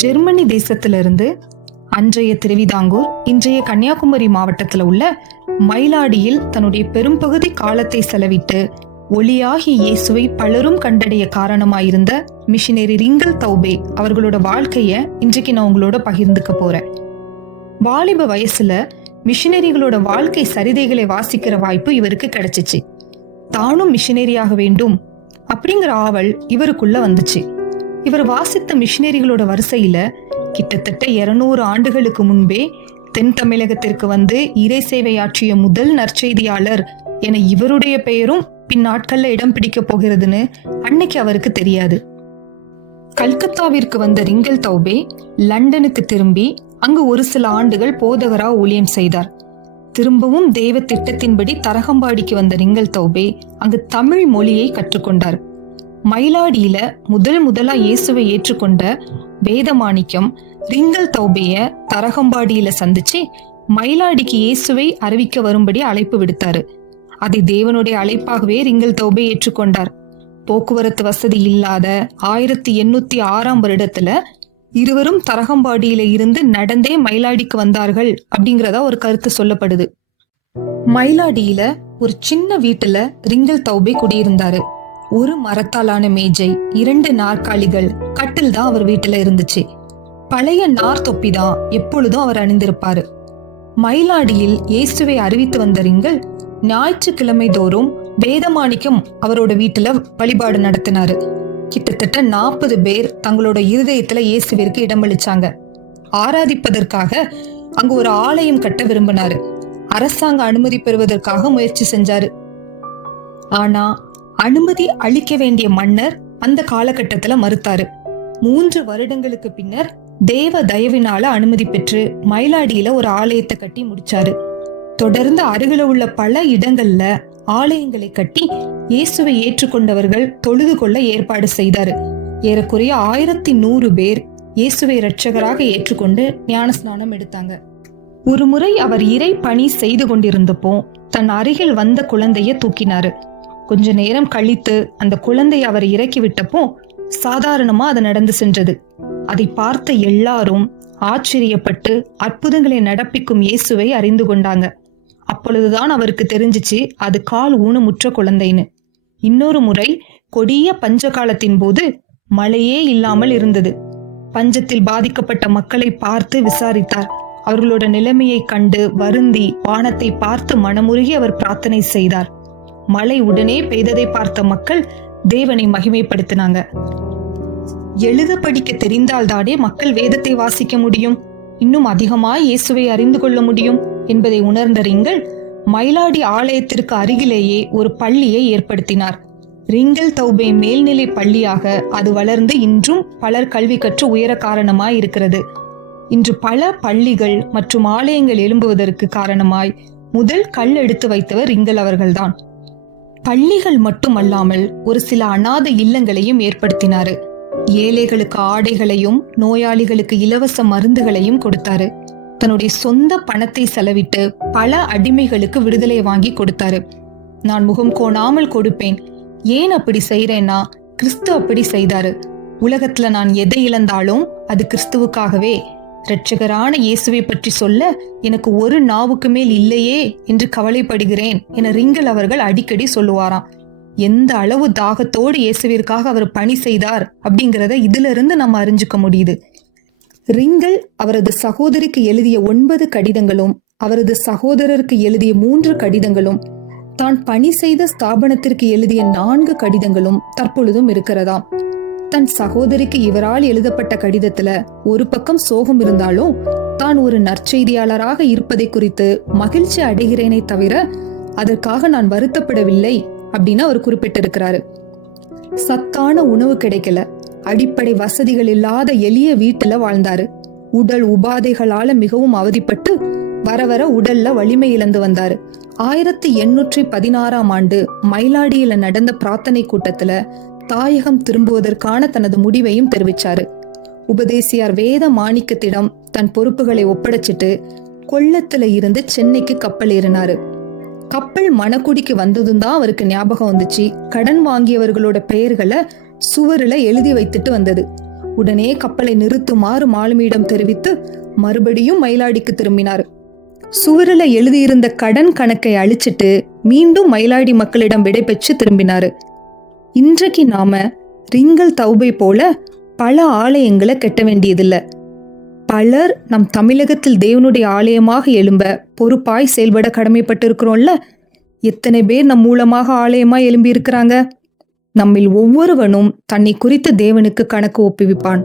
Germany தேசத்திலிருந்து அன்றைய திருவிதாங்கூர், இன்றைய கன்னியாகுமரி மாவட்டத்தில் உள்ள மயிலாடியில் தன்னுடைய பெரும்பகுதி காலத்தை செலவிட்டு ஒளியாகி இயேசுவை பலரும் கண்டடைய காரணமாயிருந்த மிஷினரி ரிங்கல் தௌபே அவர்களோட வாழ்க்கைய இன்றைக்கு நான் உங்களோட பகிர்ந்துக்க போறேன். வாலிப வயசுல மிஷினரிகளோட வாழ்க்கை சரிதைகளை வாசிக்கிற வாய்ப்பு இவருக்கு கிடைச்சிச்சு. தானும் மிஷினரியாக வேண்டும் அப்படிங்கிற ஆவல் இவருக்குள்ள வந்துச்சு. இவர் வாசித்த மிஷினரிகளோட வரிசையில கிட்டத்தட்ட 200 ஆண்டுகளுக்கு முன்பே தென் தமிழகத்திற்கு வந்து இறை சேவையாற்றிய முதல் நற்செய்தியாளர் என இவருடைய பெயரும் பின்னாட்கள்ல இடம் பிடிக்க போகிறதுன்னு அன்னைக்கு அவருக்கு தெரியாது. கல்கத்தாவிற்கு வந்த ரிங்கல் தௌபே லண்டனுக்கு திரும்பி அங்கு ஒரு சில ஆண்டுகள் போதகரா ஊழியம் செய்தார். திரும்பவும் தெய்வ திட்டத்தின்படி தரகம்பாடிக்கு வந்த ரிங்கல் தௌபே அங்கு தமிழ் மொழியை கற்றுக்கொண்டார். மயிலாடியில முதலா இயேசுவை ஏற்றுக்கொண்ட வேதமாணிக்கம் ரிங்கல் தௌபேய தரகம்பாடியில சந்திச்சு மயிலாடிக்கு இயேசுவை அறிவிக்க வரும்படி அழைப்பு விடுத்தாரு. அதை தேவனுடைய அழைப்பாகவே ரிங்கல் தௌபே ஏற்றுக்கொண்டார். போக்குவரத்து வசதி இல்லாத 1806 வருடத்துல இருவரும் தரகம்பாடியில இருந்து நடந்தே மயிலாடிக்கு வந்தார்கள் அப்படிங்கிறதா ஒரு கருத்து சொல்லப்படுது. மயிலாடியில ஒரு சின்ன வீட்டுல ரிங்கல் தௌபே குடியிருந்தாரு. ஒரு மரத்தாலான மேஜை, 2 நாற்காலிகள், கட்டில் தான் அவர் வீட்டுல இருந்துச்சு. பழைய நார் தொப்பி தான் எப்பொழுதும் அவர் அணிந்திருப்பாரு. மயிலாடியில் இயேசுவை அறிவித்து வந்த ரிங்கல் ஞாயிற்றுக்கிழமை தோறும் வேதமாணிக்கம் அவரோட வீட்டுல வழிபாடு நடத்தினாரு. கிட்டத்தட்ட 40 பேர் தங்களோட இருதயத்துல இயேசுவிற்கு இடமளிச்சாங்க. ஆராதிப்பதற்காக அங்கு ஒரு ஆலயம் கட்ட விரும்பினாரு. அரசாங்க அனுமதி பெறுவதற்காக முயற்சி செஞ்சாரு. ஆனா அனுமதி அளிக்க வேண்டிய மன்னர் அந்த காலகட்டத்துல மறுத்தாரு. 3 வருடங்களுக்கு பின்னர் தேவ தயவினால அனுமதி பெற்று மயிலாடியில ஒரு ஆலயத்தை கட்டி முடிச்சாரு. தொடர்ந்து அருகில உள்ள பல இடங்கள்ல ஆலயங்களை கட்டி இயேசுவை ஏற்றுக்கொண்டவர்கள் தொழுது கொள்ள ஏற்பாடு செய்தாரு. ஏறக்குறைய 1100 பேர் இயேசுவை இரட்சகராக ஏற்றுக்கொண்டு ஞானஸ்நானம் எடுத்தாங்க. ஒரு முறை அவர் இறை பணி செய்து கொண்டிருந்தப்போ தன் அருகில் வந்த குழந்தைய தூக்கினாரு. கொஞ்ச நேரம் கழித்து அந்த குழந்தையை அவர் இறக்கி விட்டப்போ சாதாரணமா அது நடந்து சென்றது. அதை பார்த்த எல்லாரும் ஆச்சரியப்பட்டு அற்புதங்களை நடப்பிக்கும் இயேசுவை அறிந்து கொண்டாங்க. அப்பொழுதுதான் அவருக்கு தெரிஞ்சிச்சு அது கால் ஊனமுற்ற குழந்தைன்னு. இன்னொரு முறை கொடிய பஞ்ச காலத்தின் போது மழையே இல்லாமல் இருந்தது. பஞ்சத்தில் பாதிக்கப்பட்ட மக்களை பார்த்து விசாரித்தார். அவர்களோட நிலைமையை கண்டு வருந்தி வானத்தை பார்த்து மனமுருகி அவர் பிரார்த்தனை செய்தார். மழை உடனே பெய்ததை பார்த்த மக்கள் தேவனை மகிமைப்படுத்தினாங்க. எழுத படிக்க தெரிந்தால்தானே மக்கள் வேதத்தை வாசிக்க முடியும், இன்னும் அதிகமாய் இயேசுவை அறிந்து கொள்ள முடியும் என்பதை உணர்ந்த ரிங்கல் மயிலாடி ஆலயத்திற்கு அருகிலேயே ஒரு பள்ளியை ஏற்படுத்தினார். ரிங்கல் தௌபே மேல்நிலை பள்ளியாக அது வளர்ந்து இன்றும் பலர் கல்வி கற்று உயர காரணமாய் இருக்கிறது. இன்று பல பள்ளிகள் மற்றும் ஆலயங்கள் எழும்புவதற்கு காரணமாய் முதல் கல் எடுத்து வைத்தவர் ரிங்கல் அவர்கள்தான். பள்ளிகள் மட்டுமல்லாமல் ஒரு சில அநாத இல்லங்களையும் ஏற்படுத்தினாரு. ஏழைகளுக்கு ஆடைகளையும் நோயாளிகளுக்கு இலவச மருந்துகளையும் கொடுத்தாரு. தன்னுடைய சொந்த பணத்தை செலவிட்டு பல அடிமைகளுக்கு விடுதலை வாங்கி கொடுத்தாரு. நான் முகம் கோணாமல் கொடுப்பேன். ஏன் அப்படி செய்யறேன்னா கிறிஸ்து அப்படி செய்தாரு. உலகத்துல நான் எதை இழந்தாலும் அது கிறிஸ்துவுக்காகவே. இரட்சகரான இயேசுவை பற்றி சொல்ல எனக்கு ஒரு நாவுக்கு மேல் இல்லையே என்று கவலைப்படுகிறேன் என ரிங்கல் அவர்கள் அடிக்கடி சொல்லுவாராம். எந்த அளவு தாகத்தோடு இயேசுவிற்காக அவர் பணி செய்தார் அப்படிங்கிறத இதுல இருந்து நம்ம அறிஞ்சுக்க முடியுது. ரிங்கல் அவரது சகோதரிக்கு எழுதிய 9 கடிதங்களும் அவரது சகோதரருக்கு எழுதிய 3 கடிதங்களும் தான் பணி செய்த ஸ்தாபனத்திற்கு எழுதிய 4 கடிதங்களும் தற்பொழுதும் இருக்கிறதாம். தன் சகோதரிக்கு இவரால் எழுதப்பட்ட கடிதத்துல ஒரு பக்கம் சோகம் இருந்தாலும் தான் ஒரு நற்செய்தியாளராக இருப்பதை குறித்து மகிழ்ச்சி அடைகிறேனே தவிர அதற்காக நான் வருத்தப்படவில்லை அப்படின்னு அவர் குறிப்பிட்டிருக்கிறாரு. சத்தான உணவு கிடைக்கல, அடிப்படை வசதிகள் இல்லாத எளிய வீட்டுல வாழ்ந்தாரு. உடல் உபாதைகளால மிகவும் அவதிப்பட்டு வர வர உடல்ல வலிமை இழந்து வந்தாரு. 1816 ஆண்டு மயிலாடியில நடந்த பிரார்த்தனை கூட்டத்துல தாயகம் திரும்புவதற்கான தனது முடிவையும் தெரிவிச்சாரு. உபதேசியார் வேத மாணிக்கத்திடம் தன் பொறுப்புகளை ஒப்படைச்சிட்டு கொல்லத்துல இருந்து சென்னைக்கு கப்பல் ஏறினாரு. கப்பல் மணக்குடிக்கு வந்ததும் தான் அவருக்கு ஞாபகம் வந்துச்சு. கடன் வாங்கியவர்களோட பெயர்களை சுவரில் எழுதி வைத்துட்டு வந்தது. உடனே கப்பலை நிறுத்துமாறு மாலுமியிடம் தெரிவித்து மறுபடியும் மயிலாடிக்கு திரும்பினார். சுவரில் எழுதியிருந்த கடன் கணக்கை அழிச்சிட்டு மீண்டும் மயிலாடி மக்களிடம் விடை பெற்று திரும்பினாரு. இன்றைக்கு நாம ரிங்கல் தௌபை போல பல ஆலயங்களை கட்ட வேண்டியதில்லை. பலர் நம் தமிழகத்தில் தேவனுடைய ஆலயமாக எழும்ப பொறுப்பாய் செயல்பட கடமைப்பட்டிருக்கிறோம்ல. எத்தனை பேர் நம் மூலமாக ஆலயமா எழும்பி இருக்கிறாங்க. நம்மில் ஒவ்வொருவனும் தன்னை குறித்து தேவனுக்கு கணக்கு ஒப்புவிப்பான்.